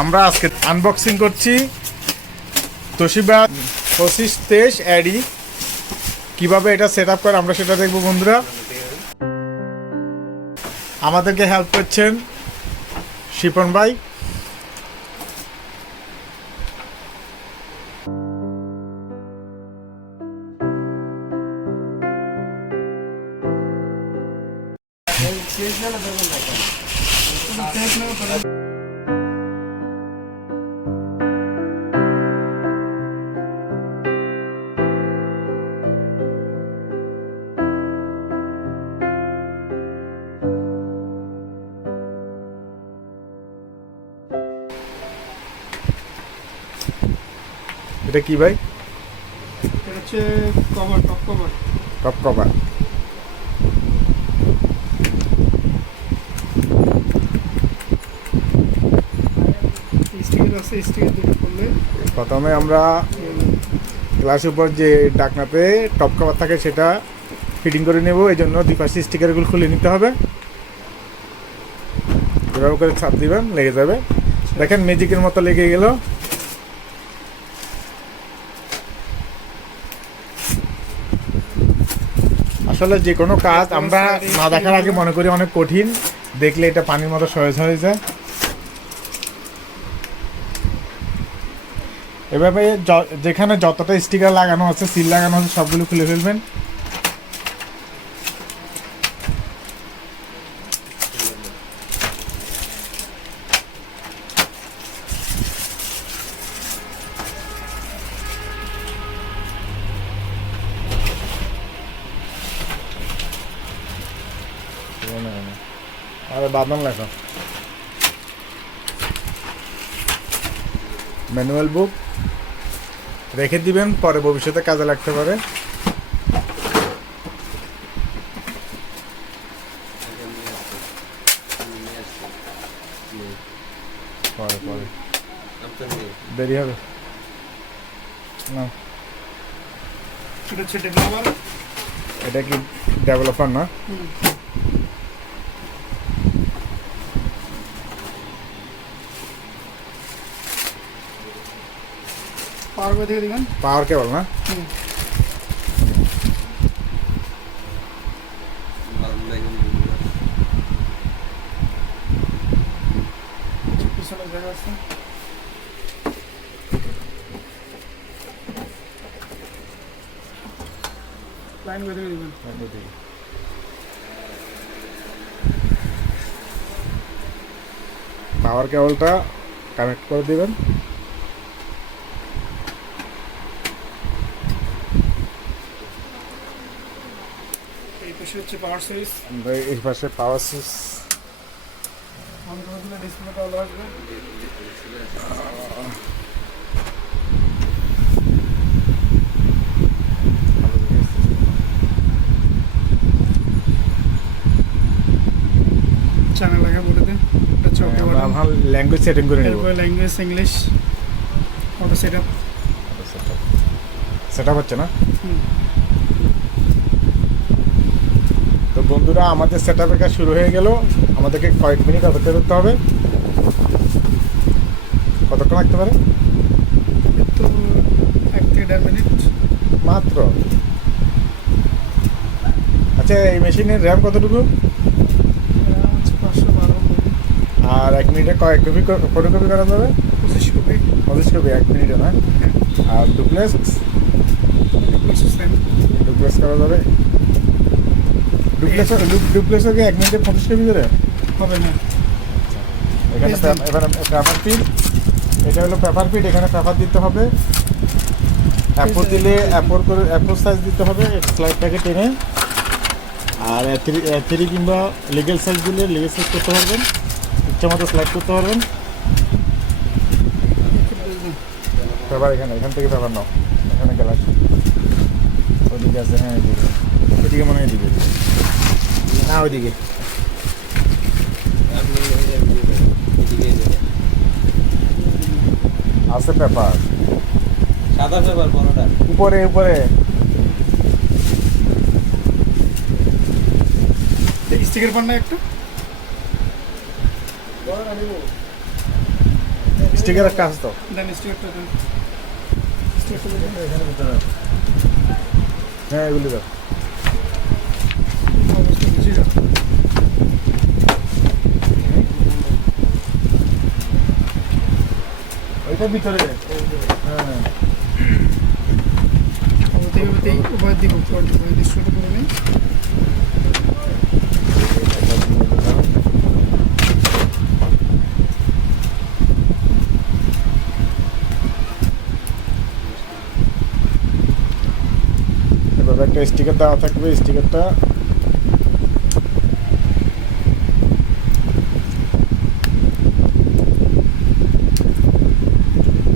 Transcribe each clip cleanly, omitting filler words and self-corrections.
আমরা আজকে আনবক্সিং করছি তোশিবা 2523 এডি। কিভাবে এটা সেট আপ করে আমরা সেটা দেখবো বন্ধুরা। আমাদেরকে হেল্প করছেন শিপন ভাই। এটা কি ভাই? এটা হচ্ছে cover, top cover. Top cover. Sticker আছে, স্টিকার দুটো করলে প্রথমে আমরা গ্লাসের উপর যে ডাকনাতে টপ কভার থাকে সেটা ফিটিং করে নেব। এই জন্য দুই পাশে স্টিকারগুলো খুলে নিতে হবে। এভাবে করে ছাপ দিবেন, লেগে যাবে। দেখেন ম্যাজিকের মতো লেগে গেল। আসলে যে কোনো কাজ আমরা না দেখার আগে মনে করি অনেক কঠিন, দেখলে এটা পানির মতো সহজ হয়ে যায়। এভাবে যেখানে যতটা স্টিকার লাগানো আছে, সিল লাগানো আছে, সবগুলো খুলে ফেলবেন। আরে বাদাম লেখা ম্যানুয়াল বুক রেখে দিবেন, পরে ভবিষ্যতে কাজে লাগতে পারে। পরে পরে দেরি হবে না। এটা হচ্ছে ডেভেলপার। এটা কি ডেভেলপার না? পাওয়ার করে দিবেন, পাওয়ার কেবল না? পিছনে জায়গা আছে। লাইন করে দিবেন। পাওয়ার কেবলটা কানেক্ট করে দিবেন। এই পাশে হচ্ছে পাওয়ার সুইচ। এই পাশে পাওয়ার সুইচ। অন করে দিলে ডিসপ্লেটা আলো আসবে। চ্যানেল লাগা বোর্ডে আমরা ল্যাঙ্গুয়েজ সেটিং করে নেব। এরপর language English, auto setup. Setup হচ্ছে না? তো বন্ধুরা, আমাদের সেটআপের কাজ শুরু হয়ে গেল। আমাদেরকে কয়েক মিনিট অপেক্ষা করতে হবে। কতক্ষণ লাগতে পারে? তো 1 থেকে 1.5 মিনিট মাত্র। আচ্ছা, এই মেশিনের র্যাম কতটুকু? 512 আর 1 মিনিটে কয়েক কপি ফটোকপি করা যাবে? 25 কপি। 25 কপি 1 মিনিটে না? আর ডুপ্লেক্স করা যাবে? ডুপ্লেক্সও কি 1 মিনিটে 25 কপি করে হবে না? এখানে এখানে পেপার পিট, এটা হলো পেপার পিট। এখানে পেপার দিতে হবে, অ্যাপোর দিলে অ্যাপোর সাইজ দিতে হবে স্লাইডটাকে টেনে। আর A3 কিংবা লিগেল সাইজ দিলে লিগেল সাইজ করতে পারবেন, ইচ্ছা মতো স্লাইড করতে পারবেন। পেপার এখান থেকে পেপার নাও। এখানে গ্লাস ওইদিকে আছে। হ্যাঁ, ওইদিকে মনে হয় দিবে না, ওইদিকে আছে পেপার, সাদা পেপার বড়টা উপরে উপরে। স্টিকার পান না একটা? স্টিকার একটা আছে তো দেন স্টিকারটা দেন। স্টিকারটা দেন। এখানে ভিতরে আছে। হ্যাঁ এগুলি দাও। অবস্থা বুঝি না। ওইটা ভিতরে হ্যাঁ ওতেই উভয় দিক উভয় দিক শুরু করে নিই। এভাবে একটা স্টিকার দেওয়া থাকবে, স্টিকারটা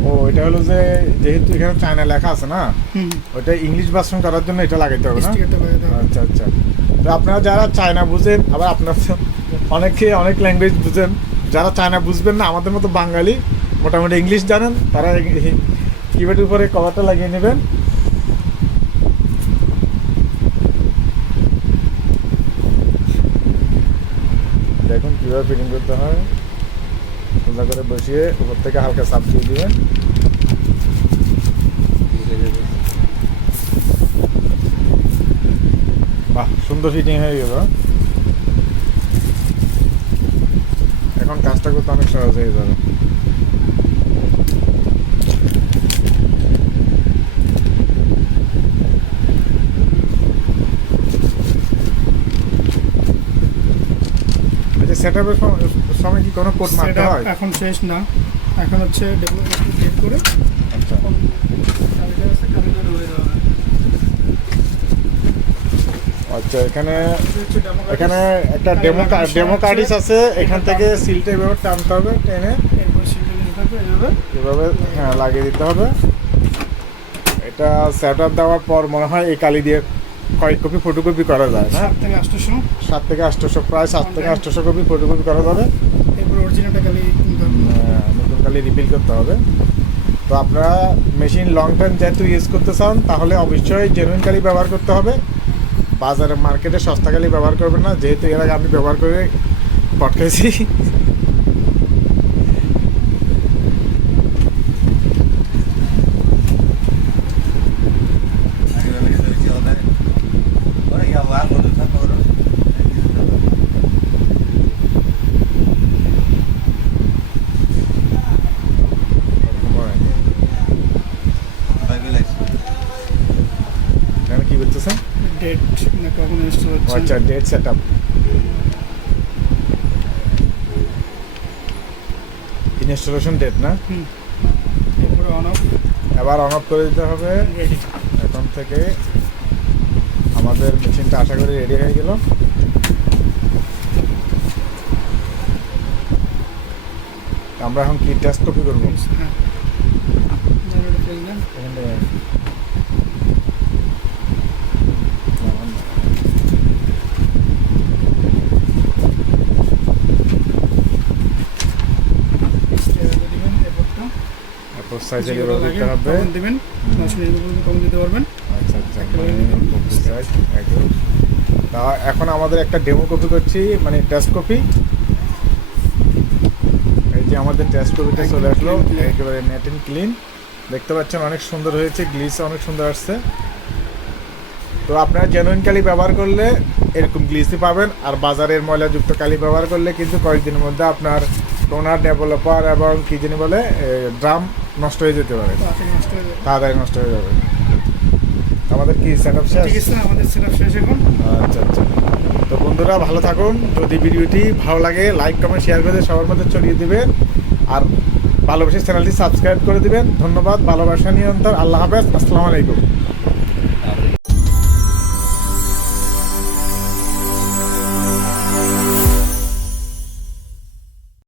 ও এটা হলো যে যেহেতু এখানে চায়না লেখা আছে না, ওইটা ইংলিশ ভার্সন করার জন্য এটা লাগাইতে হবে না? স্টিকারটা লাগাতে হবে। আচ্ছা আচ্ছা। তো আপনারা যারা চায়না বুঝেন, আবার আপনার তো অনেকে অনেক ল্যাঙ্গুয়েজ বুঝেন, যারা চায়না বুঝবেন না আমাদের মতো বাঙালি মোটামুটি ইংলিশ জানেন, তারা কিবোর্ডের উপরে কভারটা লাগিয়ে নেবেন। দেখুন কীভাবে ফিটিং করতে হয়। সোজা করে বসিয়ে উপর থেকে হালকা চাপ দিয়ে দিবেন। বাহ, সুন্দর ফিটিং হয়ে গেল। এখন কাজটা করতে অনেক সহজ হয়ে যাবে। সেটআপের সময় কি কোনো কোড মারতে হয়? এখন শেষ না, এখন হচ্ছে ডেট করে আচ্ছা আচ্ছা। এখানে এখানে একটা ডেমো কার্ডিস আছে, এখান থেকে সিলটা এভাবে টানতে হবে, টেনে এভাবে হ্যাঁ লাগিয়ে দিতে হবে। এটা সেটআপ দেওয়ার পর মনে হয় এই কালি দিয়ে কয়েক কপি ফটোকপি করা যায় না? 7 থেকে 800 প্রায় 7 থেকে 800 কপি ফটোকপি করা যাবে। এরপর অরিজিনালটা খালি নতুন কালি রিফিল করতে হবে। তো আপনারা মেশিন লং টাইম যেহেতু ইউজ করতে চান তাহলে অবশ্যই জেনুইন কালি ব্যবহার করতে হবে। বাজারে মার্কেটে সস্তা কালি ব্যবহার করবেন না, যেহেতু এর আগে আমি ব্যবহার করে পটকেছি। কি বলতেছেন? ডেট না কখন ইনস্টল হচ্ছে? আচ্ছা, ডেট সেটআপ ইনস্টলেশন ডেট না? এরপরে অন অফ, এবার অন অফ করে দিতে হবে। রেডি। এখন থেকে আমাদের মেশিনটা আশা করি রেডি হয়ে গেল। আমরা এখন কি টেস্ট কপি করবো? হ্যাঁ, জানুয়ারি প্রেসিডেন্ট এখান থেকে দিবেন। এরপরটা এরপর সাইজে দিতে হবে। দিবেন 999 কম দিতে পারবেন। আচ্ছা আচ্ছা, সাইজ একদম। তা এখন আমাদের একটা ডেমো কপি করছি, মানে টেস্ট কপি। এই যে আমাদের টেস্ট কপিটা চলে আসলো, একেবারে নেট অ্যান্ড ক্লিন। দেখতে পাচ্ছেন অনেক সুন্দর হয়েছে, গ্লিস অনেক সুন্দর আসছে। তো আপনারা জেনুইন কালি ব্যবহার করলে এরকম গ্লিসই পাবেন, আর বাজারের ময়লাযুক্ত কালি ব্যবহার করলে কিন্তু কয়েকদিনের মধ্যে আপনার টোনার, ডেভেলপার এবং কী জানি বলে ড্রাম নষ্ট হয়ে যেতে পারে, তাড়াতাড়ি নষ্ট হয়ে যাবে। আমাদের কি সেটআপ শেষ? ঠিক আছে, আমাদের সেটআপ শেষ এখন। আচ্ছা আচ্ছা। তো বন্ধুরা ভালো থাকুন। যদি ভিডিওটি ভালো লাগে লাইক কমেন্ট শেয়ার করে সবার মধ্যে ছড়িয়ে দিবেন, আর ভালোবেসে চ্যানেলটি সাবস্ক্রাইব করে দিবেন। ধন্যবাদ, ভালোবাসা নিরন্তর। আল্লাহ হাফেজ, আসসালামু আলাইকুম।